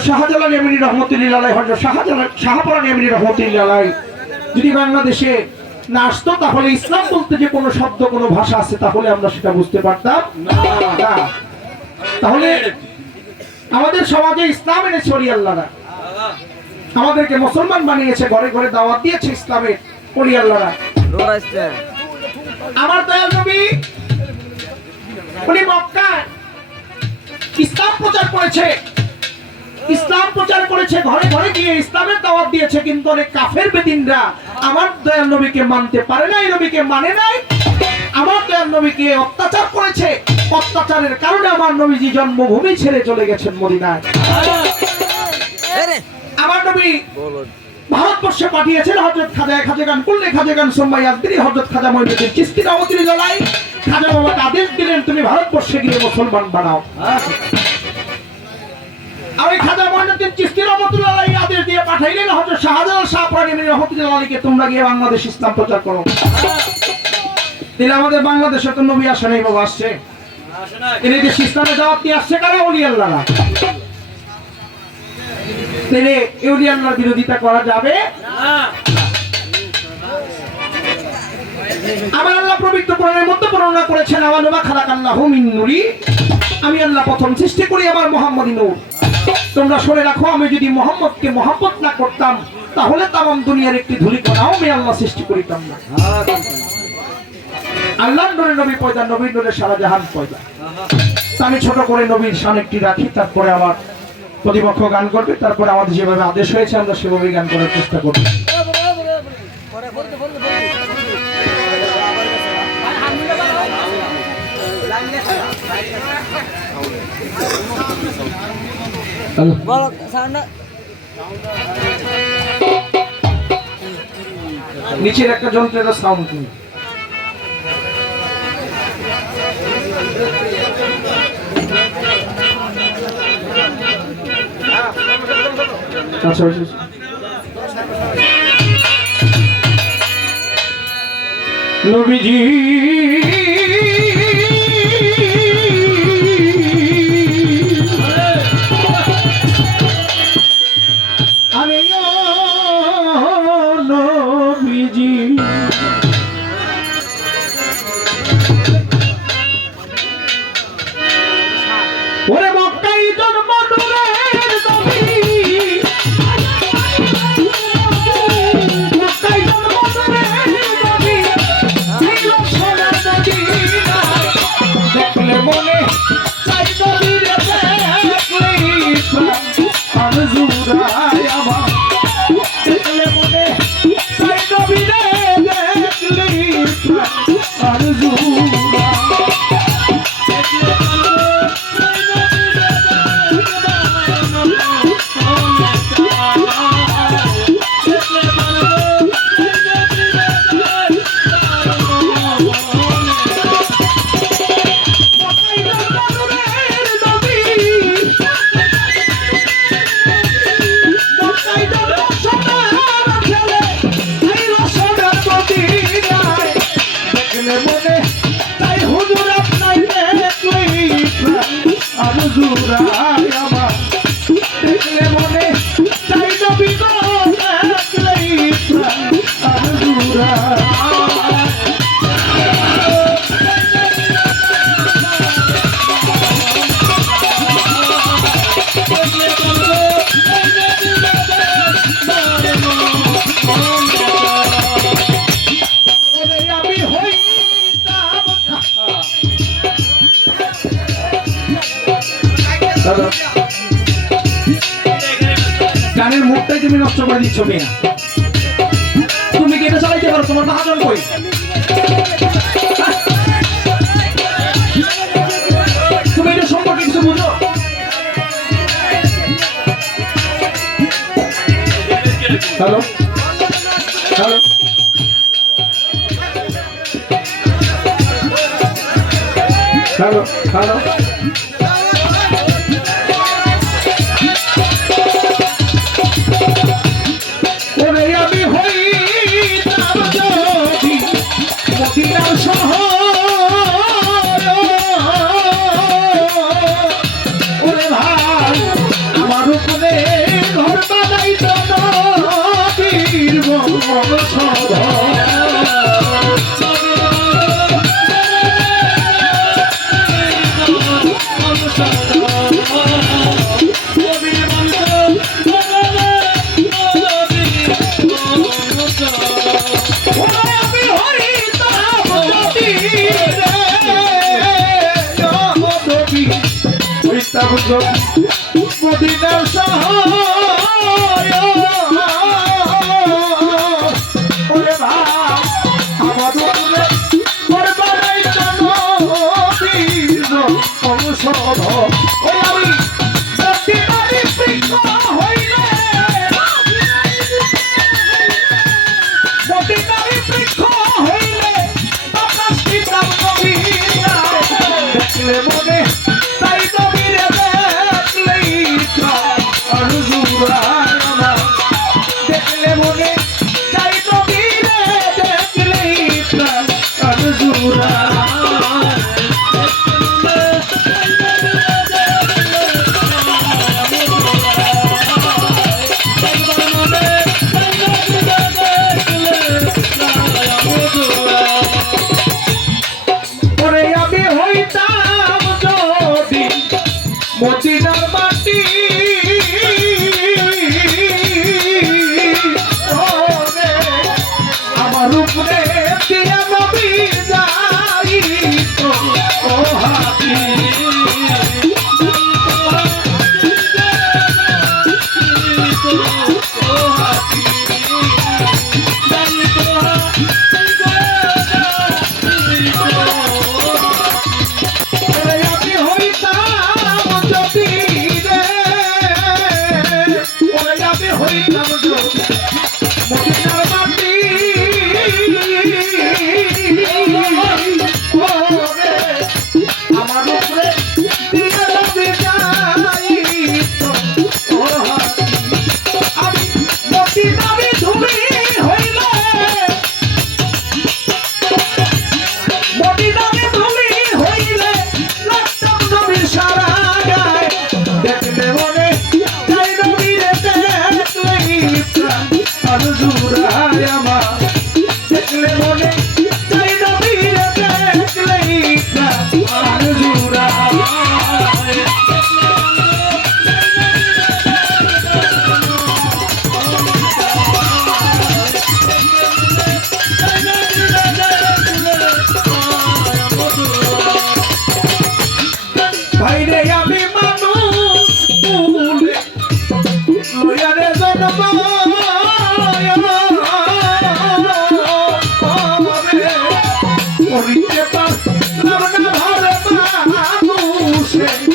শাহজালাল এমনি রহমতুল্লাহ হজরত শাহজালাল শাহপরান এমনি রহমতুল্লাহ যদি বাংলাদেশে না আসতো, তাহলে ইসলাম বলতে যে কোনো শব্দ, কোনো ভাষা আছে, তাহলে আমরা সেটা বুঝতে পারতাম। না। তাহলে আমাদের সমাজে ইসলাম এনেছে অলি আল্লাহরা আমাদেরকে মুসলমান বানিয়েছে, ঘরে ঘরে দাওয়াত দিয়েছে ইসলামের অলি আল্লাহরা আমার দয়াল নবী, উনি মক্কায় ইসলাম প্রচার করেছে। ইসলাম প্রচার করেছে, ঘরে ঘরে গিয়ে ইসলামের দাওয়াত দিয়েছে, কিন্তু অনেক কাফের বেদিনরা আমার দয়াল নবীকে মানতে পারে নাই, নবীকে মানে নাই। আমার দয়াল নবীকে অত্যাচার করেছে। অত্যাচারের কারণে আমার নবীজি জন্মভূমি ছেড়ে চলে গেছেন মদিনায়। আমার নবী ভারতবর্ষে পাঠিয়েছেন হজরত খাজা খাজা গান করলে খাজা গান সোম্মাই আসদিনী হজরত খাজা মহিনুদ্দিন চিস্তি রহমতুল্লাহ জ্বালাই খাজা বাবাকে আদেশ দিলেন, তুমি ভারতবর্ষে গিয়ে মুসলমান বানাও। আর ওই খাজা মহিনুদ্দিন চিস্তি রহমতুল্লাহ আদেশ দিয়ে পাঠাইলেন হজরত শাহজালাল শাহ প্রাণী রহমতুল্লাহ আলীকে তোমরা গিয়ে বাংলাদেশ ইসলাম প্রচার করো। তাহলে আমাদের বাংলাদেশে তো নবী আসে নাই, বাবা আসছে। তিনি দেশ ইসলামে দাওয়াত দিয়ে আসছে কারা অলি আল্লাহরা এই অলি আল্লাহর বিরোধিতা করা যাবে? আমার আল্লাহ পবিত্র কোরআনের মধ্যে বর্ণনা করেছেন আমার নবা খালাক আল্লাহ মিন আমি আল্লাহ প্রথম সৃষ্টি করি, আমার মোহাম্মদ নূর। তোমরা শুনে রাখো, আমি যদি মোহাম্মদকে মহব্বত না করতাম, তাহলে তাম দুনিয়ার একটি ধুলি কণাও আমি আল্লাহ সৃষ্টি করিতাম না। আল্লাহ নূরে নবী পয়দা, নবীর নূরে সারা জাহান পয়দা আমি ছোট করে নবীর শান একটি রাখি, তারপরে আমার প্রতিপক্ষ গান করবে, তারপরে আমাদের যেভাবে আদেশ হয়েছে, আমরা সেভাবে গান করার চেষ্টা করব। নিচের একটা যন্ত্রের সাউন্ড তুমি। নবীজি গানের মুখটাই তুমি নষ্ট করে দিচ্ছ মেয়া তুমি কি এটা চালাইতে পারো? তোমার মহাজন কই? তুমি এটা সম্পর্কে কিছু হ্যালো? হ্যালো? হ্যালো? হ্যালো? বানাই তো বংশধর দিয়া নবী প্রাণ Yeah.